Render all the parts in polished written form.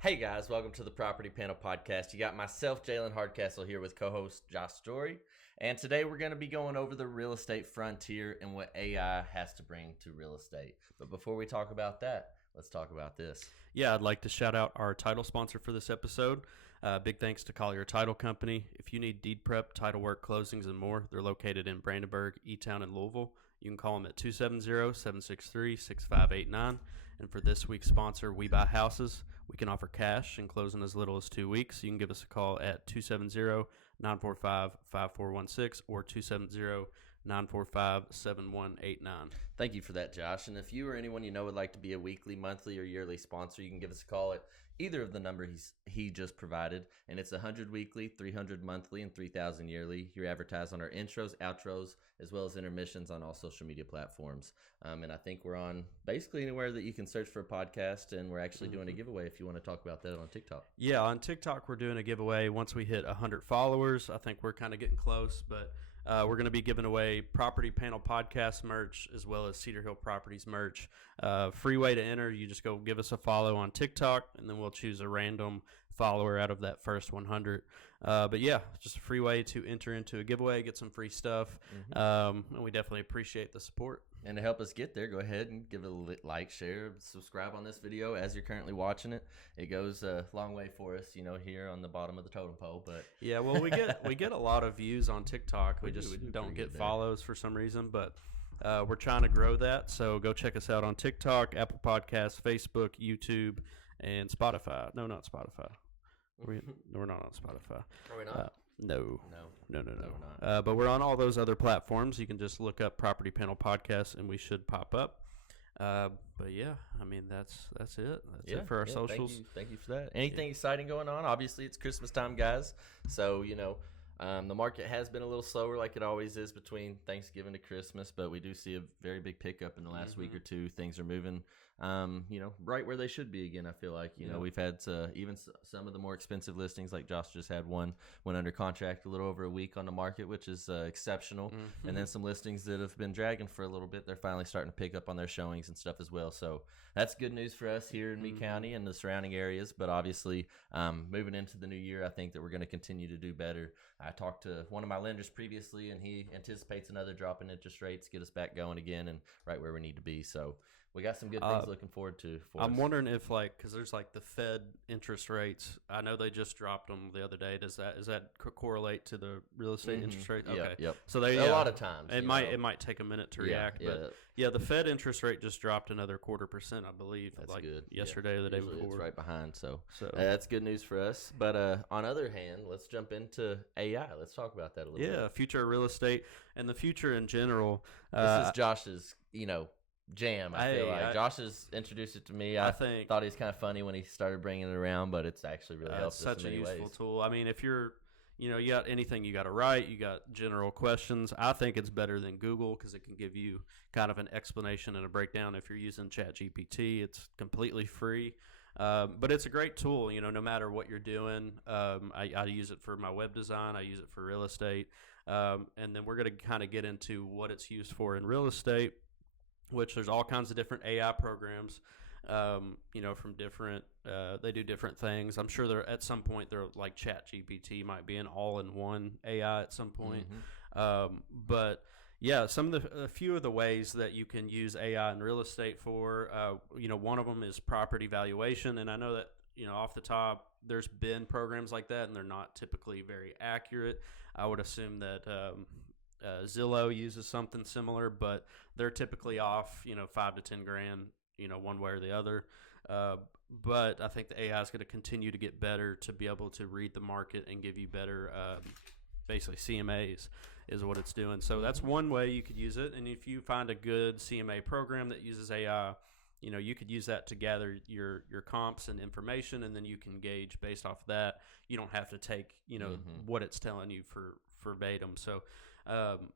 Hey guys, welcome to the Property Panel Podcast. You got myself, Jalen Hardcastle, here with co-host Josh Story, and today we're going to be going over the real estate frontier and what AI has to bring to real estate. But before we talk about that, let's talk about this. Yeah, I'd like to shout out our title sponsor for this episode. Big thanks to Collier Title Company. If you need deed prep, title work, closings, and more, they're located in Brandenburg, E-Town, and Louisville. You can call them at 270-763-6589. And for this week's sponsor, We Buy Houses, we can offer cash and close in as little as 2 weeks. You can give us a call at 270-945-5416 or 270-945-7189. Thank you for that, Josh. And if you or anyone you know would like to be a weekly, monthly, or yearly sponsor, you can give us a call at either of the number he just provided. And it's 100 weekly, 300 monthly, and 3,000 yearly. You're advertised on our intros, outros, as well as intermissions on all social media platforms. And I think we're on basically anywhere that you can search for a podcast, and we're actually doing a giveaway if you want to talk about that on TikTok. Yeah, on TikTok, we're doing a giveaway once we hit 100 followers. I think we're kind of getting close, but we're going to be giving away Property Panel Podcast merch as well as Cedar Hill Properties merch. Free way to enter. You just go give us a follow on TikTok, and then we'll choose a random follower out of that first 100. But yeah, just a free way to enter into a giveaway, get some free stuff. And we definitely appreciate the support. And to help us get there, go ahead and give it a like, share, subscribe on this video as you're currently watching it. It goes a long way for us, here on the bottom of the totem pole. But yeah, well, we get a lot of views on TikTok. We just don't get there. follows for some reason, but we're trying to grow that. So go check us out on TikTok, Apple Podcasts, Facebook, YouTube, and Spotify. No, not Spotify. We're not on Spotify. Are we not? No. We're not. But we're on all those other platforms. You can just look up Property Panel Podcast, and we should pop up. But yeah, I mean that's it. That's it for our socials. Thank you for that. Anything exciting going on? Obviously, it's Christmas time, guys. So the market has been a little slower, like it always is between Thanksgiving to Christmas. But we do see a very big pickup in the last week or two. Things are moving, right where they should be again. I feel like we've had even some of the more expensive listings, like Josh just had one went under contract a little over a week on the market, which is exceptional. And then some listings that have been dragging for a little bit, they're finally starting to pick up on their showings and stuff as well. So that's good news for us here in Meade County and the surrounding areas. But obviously, moving into the new year, I think that we're going to continue to do better. I talked to one of my lenders previously, and he anticipates another drop in interest rates, get us back going again and right where we need to be. So we got some good things looking forward to. I'm wondering if because there's the Fed interest rates. I know they just dropped them the other day. Does that correlate to the real estate interest rate? Okay. Yep. So a lot of times it might take a minute to react, but the Fed interest rate just dropped another 0.25%, I believe. That's good. Yesterday or the day before. It's right behind. So that's good news for us. But on the other hand, let's jump into AI. Let's talk about that a little bit. Yeah, future of real estate and the future in general. This is Josh's, jam. I feel like Josh has introduced it to me. I thought he was kind of funny when he started bringing it around, but it's actually really helped us in many ways. It's such a useful tool. I mean, if you're, you got anything you got to write, you got general questions, I think it's better than Google because it can give you kind of an explanation and a breakdown. If you're using ChatGPT, it's completely free. But it's a great tool, no matter what you're doing. I use it for my web design. I use it for real estate. And then we're going to kind of get into what it's used for in real estate, which there's all kinds of different AI programs, from different, they do different things. I'm sure at some point they're like ChatGPT might be an all-in-one AI at some point. But yeah, a few of the ways that you can use AI in real estate for, one of them is property valuation. And I know that, off the top, there's been programs like that and they're not typically very accurate. I would assume that, Zillow uses something similar, but they're typically off, $5 to $10,000, one way or the other. But I think the AI is going to continue to get better to be able to read the market and give you better, basically CMAs is what it's doing. So that's one way you could use it. And if you find a good CMA program that uses AI, you could use that to gather your comps and information, and then you can gauge based off that. You don't have to take, what it's telling you for verbatim. So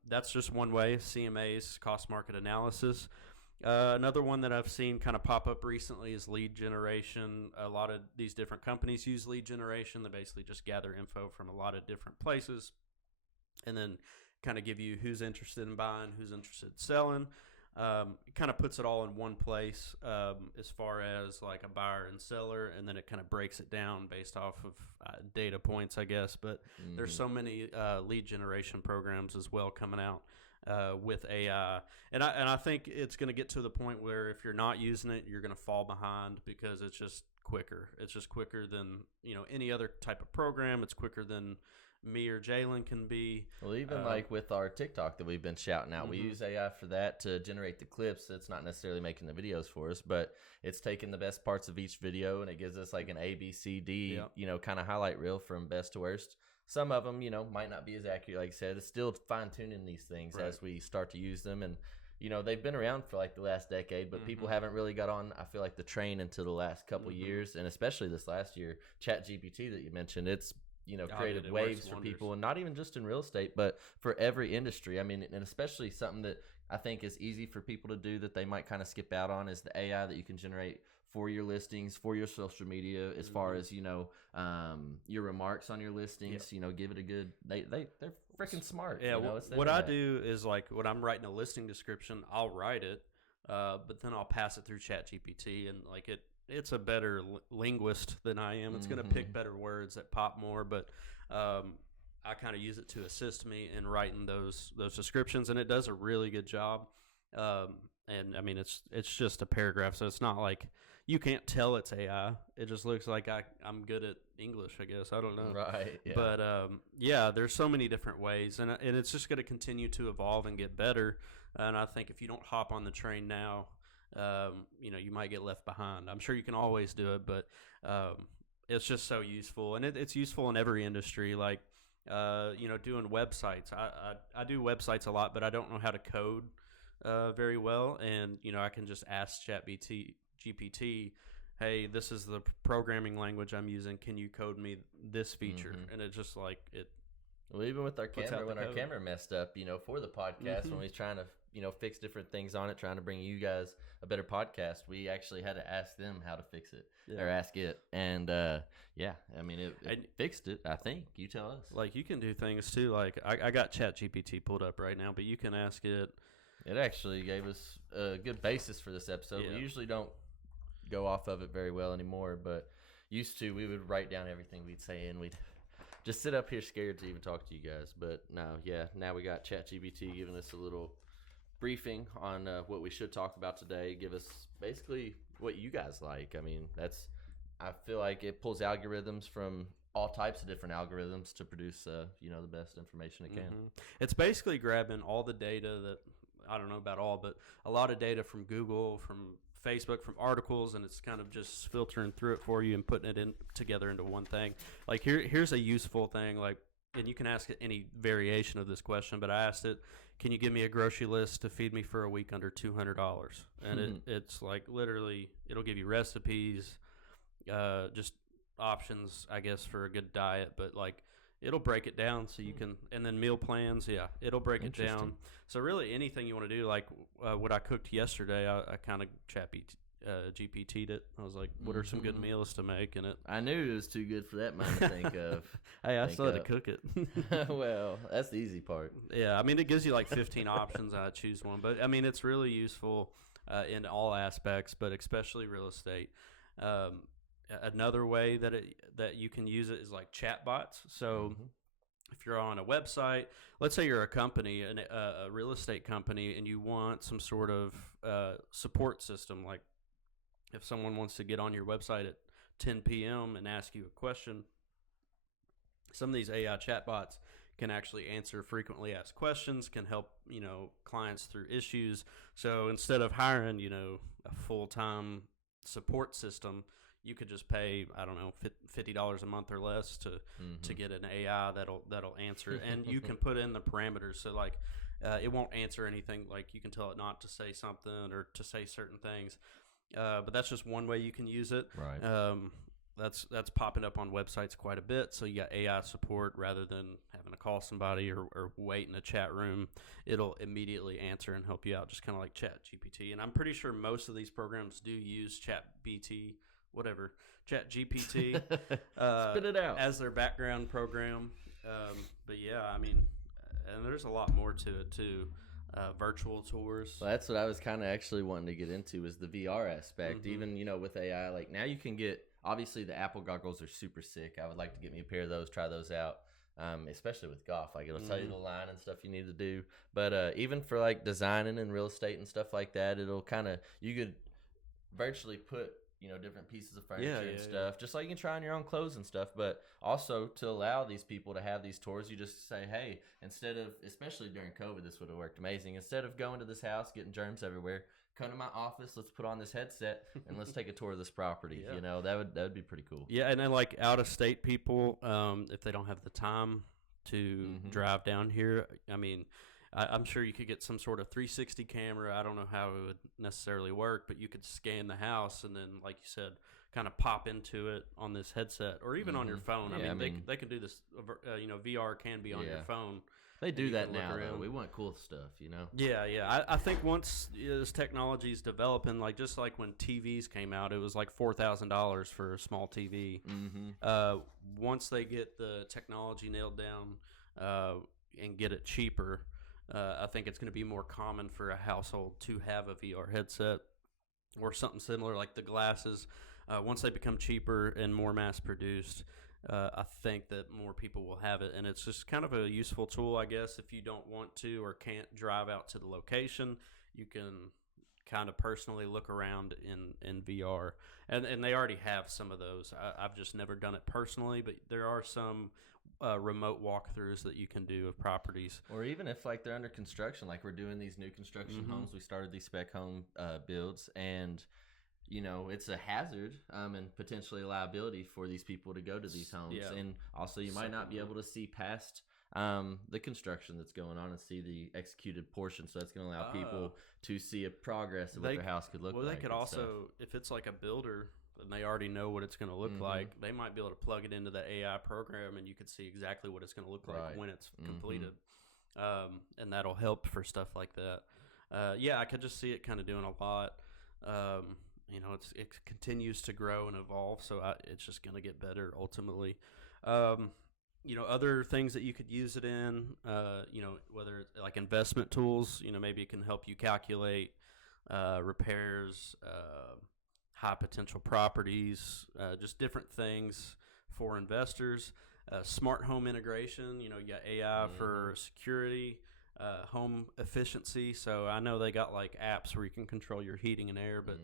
that's just one way. CMAs, cost market analysis. Another one that I've seen kind of pop up recently is lead generation. A lot of these different companies use lead generation. They basically just gather info from a lot of different places and then kind of give you who's interested in buying, who's interested in selling. It kind of puts it all in one place as far as like a buyer and seller, and then it kind of breaks it down based off of data points, I guess. But there's so many lead generation programs as well coming out with AI, and I think it's going to get to the point where if you're not using it, you're going to fall behind because it's just quicker. It's just quicker than any other type of program. It's quicker than me or Jalen can be. Well, even like with our TikTok that we've been shouting out, we use AI for that to generate the clips. It's not necessarily making the videos for us, but it's taking the best parts of each video and it gives us like an A, B, C, D, kind of highlight reel from best to worst. Some of them, might not be as accurate, like I said. It's still fine-tuning these things as we start to use them. And, they've been around for like the last decade, but people haven't really got on, I feel like, the train until the last couple years. And especially this last year, ChatGPT that you mentioned, it's created waves for people, and not even just in real estate, but for every industry. I mean, and especially something that I think is easy for people to do that they might kind of skip out on is the AI that you can generate for your listings, for your social media, as far as your remarks on your listings. Give it a good. They're freaking smart. Yeah. What I do is like when I'm writing a listing description, I'll write it, but then I'll pass it through ChatGPT, and like it's a better linguist than I am. It's going to pick better words that pop more, but I kind of use it to assist me in writing those descriptions, and it does a really good job. And I mean, it's just a paragraph, so it's not like you can't tell it's AI. It just looks like I'm good at English, I guess. I don't know. Right. Yeah. But there's so many different ways, and it's just going to continue to evolve and get better. And I think if you don't hop on the train now, you might get left behind. I'm sure you can always do it, but it's just so useful, and it's useful in every industry. Like, doing websites. I do websites a lot, but I don't know how to code very well, and I can just ask GPT, hey, this is the programming language I'm using. Can you code me this feature? And it just like it. Well, even with our camera, when our camera messed up, for the podcast, when we was trying to, fix different things on it, trying to bring you guys a better podcast, we actually had to ask them how to fix it or ask it. And, I mean, it fixed it, I think. You tell us. Like, you can do things, too. Like, I got ChatGPT pulled up right now, but you can ask it. It actually gave us a good basis for this episode. Yeah. We usually don't go off of it very well anymore, but used to. We would write down everything we'd say, and we'd just sit up here scared to even talk to you guys. But now we got ChatGPT giving us a little briefing on what we should talk about today. Give us basically what you guys like. I mean, I feel like it pulls algorithms from all types of different algorithms to produce the best information it can. It's basically grabbing all the data that, I don't know about all, but a lot of data from Google, from Facebook, from articles, and it's kind of just filtering through it for you and putting it together into one thing. Like here's a useful thing, like, and you can ask it any variation of this question, but I asked it, can you give me a grocery list to feed me for a week under $200? And it's like literally, it'll give you recipes, just options, I guess, for a good diet, but like it'll break it down so you can, and then meal plans, it'll break it down. So really anything you want to do, like what I cooked yesterday, I kind of GPT'd it. I was like, what are some good meals to make? And I knew it was too good for that mind to think of. Hey, I still had to cook it. Well, that's the easy part. Yeah, I mean, it gives you like 15 options. I choose one. But, I mean, it's really useful in all aspects, but especially real estate. Another way that you can use it is like chatbots. So if you're on a website, let's say you're a company, a real estate company, and you want some sort of support system, like if someone wants to get on your website at 10 p.m. and ask you a question, some of these AI chatbots can actually answer frequently asked questions, can help, clients through issues. So instead of hiring, a full-time support system, you could just pay, I don't know, $50 a month or less to get an AI that'll answer, and you can put in the parameters. So like, it won't answer anything. Like you can tell it not to say something or to say certain things. But that's just one way you can use it. Right. That's popping up on websites quite a bit. So you got AI support rather than having to call somebody or wait in a chat room. It'll immediately answer and help you out, just kind of like ChatGPT. And I'm pretty sure most of these programs do use ChatGPT Spit it out as their background program. But yeah, I mean, and there's a lot more to it too. virtual tours. Well, that's what I was kind of actually wanting to get into is the VR aspect. Mhm. Even, with AI, like now you can get, obviously the Apple goggles are super sick. I would like to get me a pair of those, try those out. Especially with golf, like it'll tell you the line and stuff you need to do. But even for like designing and real estate and stuff like that, it'll you could virtually put different pieces of furniture and stuff, just like you can try on your own clothes and stuff. But also to allow these people to have these tours, you just say, hey, instead of, especially during COVID, this would have worked amazing. Instead of going to this house getting germs everywhere, come to my office, let's put on this headset and let's take a tour of this property. Yeah. That would be pretty cool. Yeah, and then like out of state people, if they don't have the time to drive down here, I mean, I'm sure you could get some sort of 360 camera. I don't know how it would necessarily work, but you could scan the house and then, like you said, kind of pop into it on this headset or even on your phone. Yeah, I mean, they can do this. VR can be on your phone. They do that can look now, though. around. We want cool stuff. Yeah. I think once this technology is developing, like just like when TVs came out, it was like $4,000 for a small TV. Once they get the technology nailed down and get it cheaper, I think it's going to be more common for a household to have a VR headset or something similar like the glasses. Once they become cheaper and more mass produced, I think that more people will have it, and it's just kind of a useful tool, I guess. If you don't want to or can't drive out to the location, you can kind of personally look around in VR, and they already have some of those. I've just never done it personally, but there are some remote walkthroughs that you can do of properties. Or even if like they're under construction, like we're doing these new construction homes, we started these spec home builds, and it's a hazard and potentially a liability for these people to go to these homes. Yeah. And also you might not be able to see past the construction that's going on and see the executed portion. So that's going to allow people to see a progress of what their house could look like. Well, they could also, if it's like a builder and they already know what it's going to look like, they might be able to plug it into the AI program and you could see exactly what it's going to look like when it's completed. And that'll help for stuff like that. I could just see it kind of doing a lot. It continues to grow and evolve, so it's just going to get better ultimately. Other things that you could use it in, whether it's like investment tools, maybe it can help you calculate repairs, high potential properties, just different things for investors. Smart home integration, you got AI for security. Home efficiency, so I know they got like apps where you can control your heating and air, but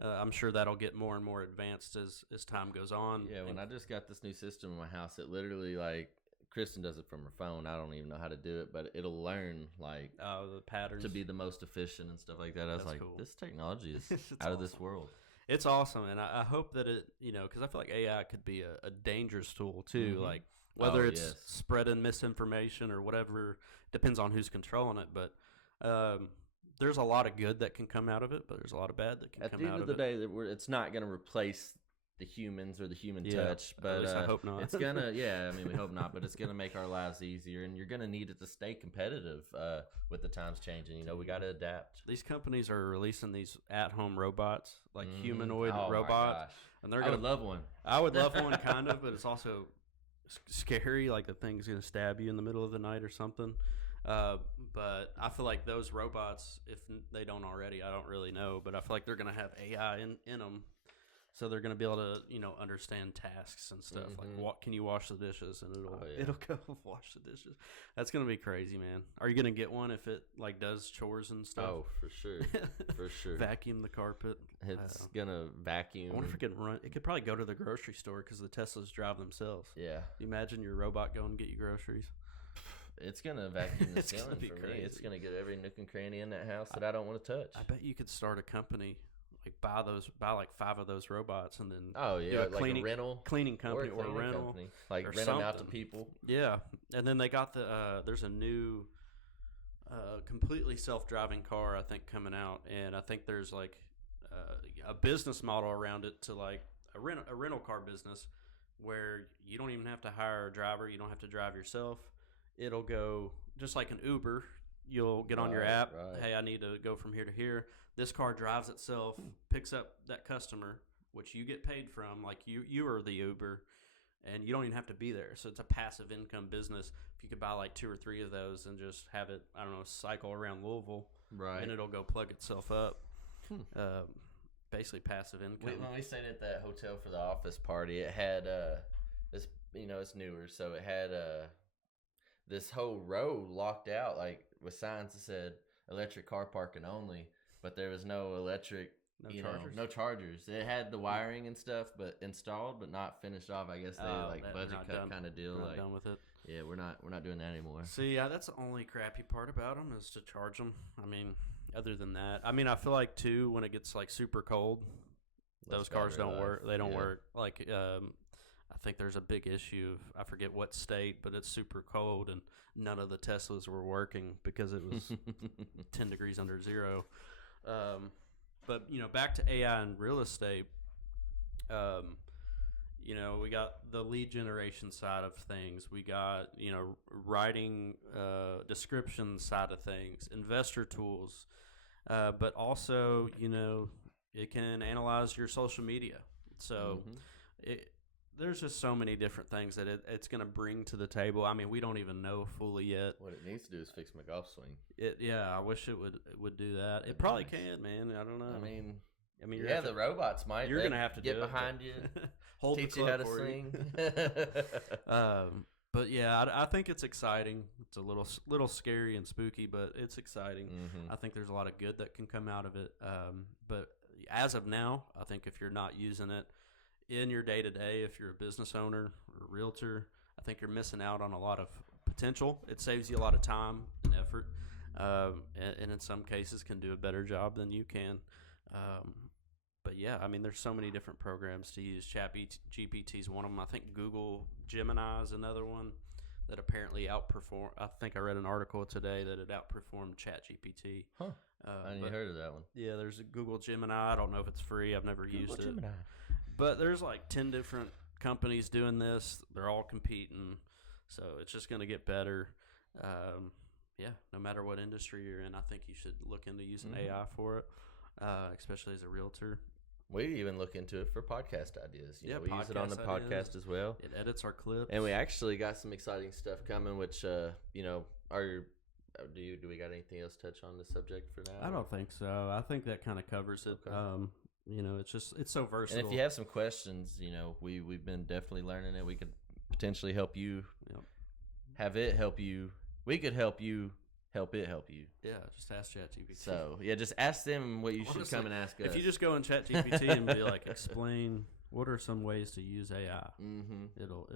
I'm sure that'll get more and more advanced as time goes on. Yeah, when I just got this new system in my house, it literally, like, Kristen does it from her phone. I don't even know how to do it, but it'll learn like the patterns to be the most efficient and stuff like that. I was like, cool. This technology is out of this world. It's awesome, and I hope that it, because I feel like AI could be a dangerous tool too, like whether it's spreading misinformation or whatever, depends on who's controlling it. But there's a lot of good that can come out of it, but there's a lot of bad that can come out of it. At the end of the day, it's not going to replace the humans or the human touch, but at least I hope not. It's gonna, we hope not, but it's gonna make our lives easier, and you're gonna need it to stay competitive with the times changing. We got to adapt. These companies are releasing these at-home robots, like humanoid robots, and I would love one. I would love one, kind of, but it's also scary. Like the thing's gonna stab you in the middle of the night or something. But I feel like those robots, if they don't already, I don't really know, but I feel like they're gonna have AI in them. So they're going to be able to, understand tasks and stuff. Like, what can you wash the dishes? And it'll go wash the dishes. That's going to be crazy, man. Are you going to get one if it like does chores and stuff? Oh, for sure, for sure. Vacuum the carpet. It's gonna vacuum. I wonder if it can run. It could probably go to the grocery store because the Teslas drive themselves. Yeah. You imagine your robot going to get you groceries. It's gonna vacuum the ceiling for me. It's gonna get every nook and cranny in that house that I don't want to touch. I bet you could start a company. Like buy like 5 of those robots and then do a cleaning, like a cleaning company or a rental company. Like or rent something. them out to people. Yeah, and then they got there's a new completely self-driving car I think coming out, and I think there's like a business model around it to like a rental car business where you don't even have to hire a driver, you don't have to drive yourself. It'll go just like an Uber. You'll get on your app. Right. Hey, I need to go from here to here. This car drives itself, picks up that customer, which you get paid from. Like you are the Uber, and you don't even have to be there. So it's a passive income business. If you could buy like 2 or 3 of those and just have it, I don't know, cycle around Louisville, Right. and it'll go plug itself up. Hmm. Basically passive income. When we stayed at that hotel for the office party, it had this, it's newer, so it had this whole row locked out, like with signs that said electric car parking only, but there was no electric. No chargers. It had the wiring and stuff, but installed, but not finished off. I guess they budget cut kind of deal. We're not done with it. Yeah, we're not doing that anymore. See, yeah, that's the only crappy part about them is to charge them. I mean, other than that, I mean, I feel like too when it gets like super cold, those cars don't work. They don't work. Like, I think there's a big issue. I forget what state, but it's super cold and none of the Teslas were working because it was 10 degrees under zero. But, back to AI and real estate, we got the lead generation side of things. We got, writing description side of things, investor tools. But also, it can analyze your social media. So there's just so many different things that it's going to bring to the table. I mean, we don't even know fully yet. What it needs to do is fix my golf swing. I wish it would do that. It probably can, man. I don't know. I mean, the robots might. You're going to have to get do behind you, hold teach the you how club to for swing. But yeah, I think it's exciting. It's a little scary and spooky, but it's exciting. Mm-hmm. I think there's a lot of good that can come out of it. But as of now, I think if you're not using it in your day-to-day, if you're a business owner or a realtor, I think you're missing out on a lot of potential. It saves you a lot of time and effort, and in some cases can do a better job than you can. But yeah, I mean, there's so many different programs to use. ChatGPT is one of them. I think Google Gemini is another one that apparently outperform. I think I read an article today that it outperformed ChatGPT. Huh. I hadn't heard of that one. Yeah, there's a Google Gemini. I don't know if it's free. I've never used it. Gemini. But there's like 10 different companies doing this. They're all competing. So it's just going to get better. No matter what industry you're in, I think you should look into using AI for it, especially as a realtor. We even look into it for podcast ideas. We use it on the ideas. podcast as well. It edits our clips. And we actually got some exciting stuff coming, which, do we got anything else to touch on the subject for now? I don't think so. I think that kind of covers it. Okay. It's so versatile. And if you have some questions, we've been definitely learning it. We could potentially help you have it help you. We could help you help it help you. Yeah, just ask ChatGPT. So, just ask them what you should come and ask us. If you just go in ChatGPT and be like, explain what are some ways to use AI, it'll.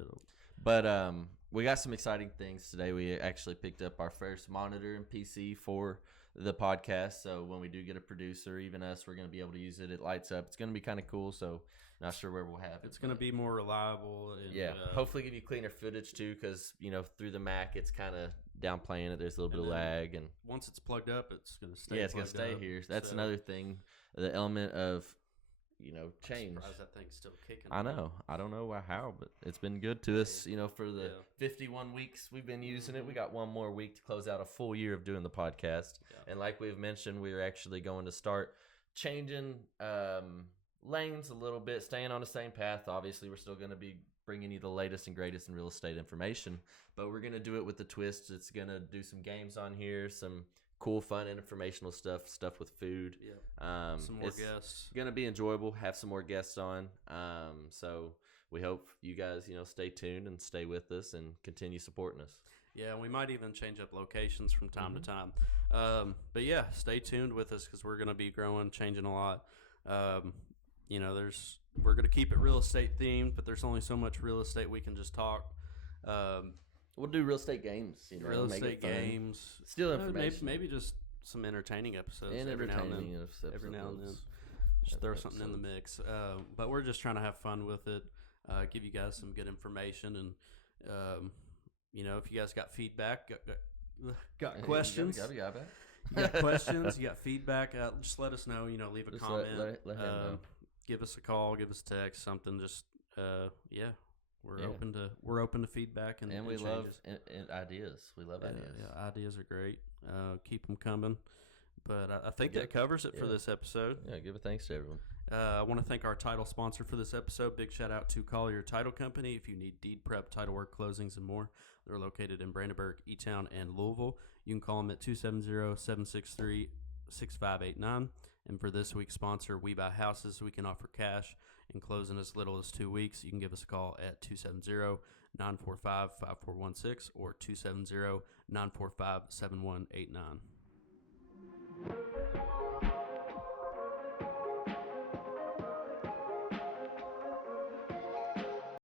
But we got some exciting things today. We actually picked up our first monitor and PC for the podcast. So when we do get a producer, even us, we're going to be able to use it. It lights up. It's going to be kind of cool. So not sure where we'll have it. It's going to be more reliable. And, hopefully give you cleaner footage too, because through the Mac it's kind of downplaying it. There's a little bit of lag, and once it's plugged up, it's going to stay. Yeah, it's going to stay here. That's another thing. The element of change. I'm surprised that thing's still kicking. I know. I don't know how, but it's been good to us. For the 51 weeks we've been using it. We got one more week to close out a full year of doing the podcast. Yeah. And like we've mentioned, we're actually going to start changing lanes a little bit, staying on the same path. Obviously, we're still going to be bringing you the latest and greatest in real estate information, but we're going to do it with the twist. It's going to do some games on here, some cool, fun, and informational stuff with food. Yeah. Some more guests. Going to be enjoyable. Have some more guests on. So we hope you guys, stay tuned and stay with us and continue supporting us. Yeah, and we might even change up locations from time to time. But yeah, stay tuned with us because we're going to be growing, changing a lot. We're going to keep it real estate themed, but there's only so much real estate we can just talk. We'll do real estate games. Real estate games. Still information. Maybe just some entertaining episodes. And every now and then. Just throw something in the mix. But we're just trying to have fun with it. Give you guys some good information. And, if you guys got feedback, got questions. You got questions, you got feedback, just let us know. Leave a just comment. Let him know. Give us a call, give us a text, something. Just we're open to feedback and we changes. love and ideas. We love ideas. Yeah, ideas are great. Keep them coming. But I think Yeah. that covers it for Yeah. this episode. Yeah, give a thanks to everyone. I want to thank our title sponsor for this episode. Big shout out to Collier Title Company. If you need deed prep, title work, closings, and more, they're located in Brandenburg, E-Town, and Louisville. You can call them at 270-763-6589. And for this week's sponsor, We Buy Houses, we can offer cash and close in as little as 2 weeks. You can give us a call at 270-945-5416 or 270-945-7189.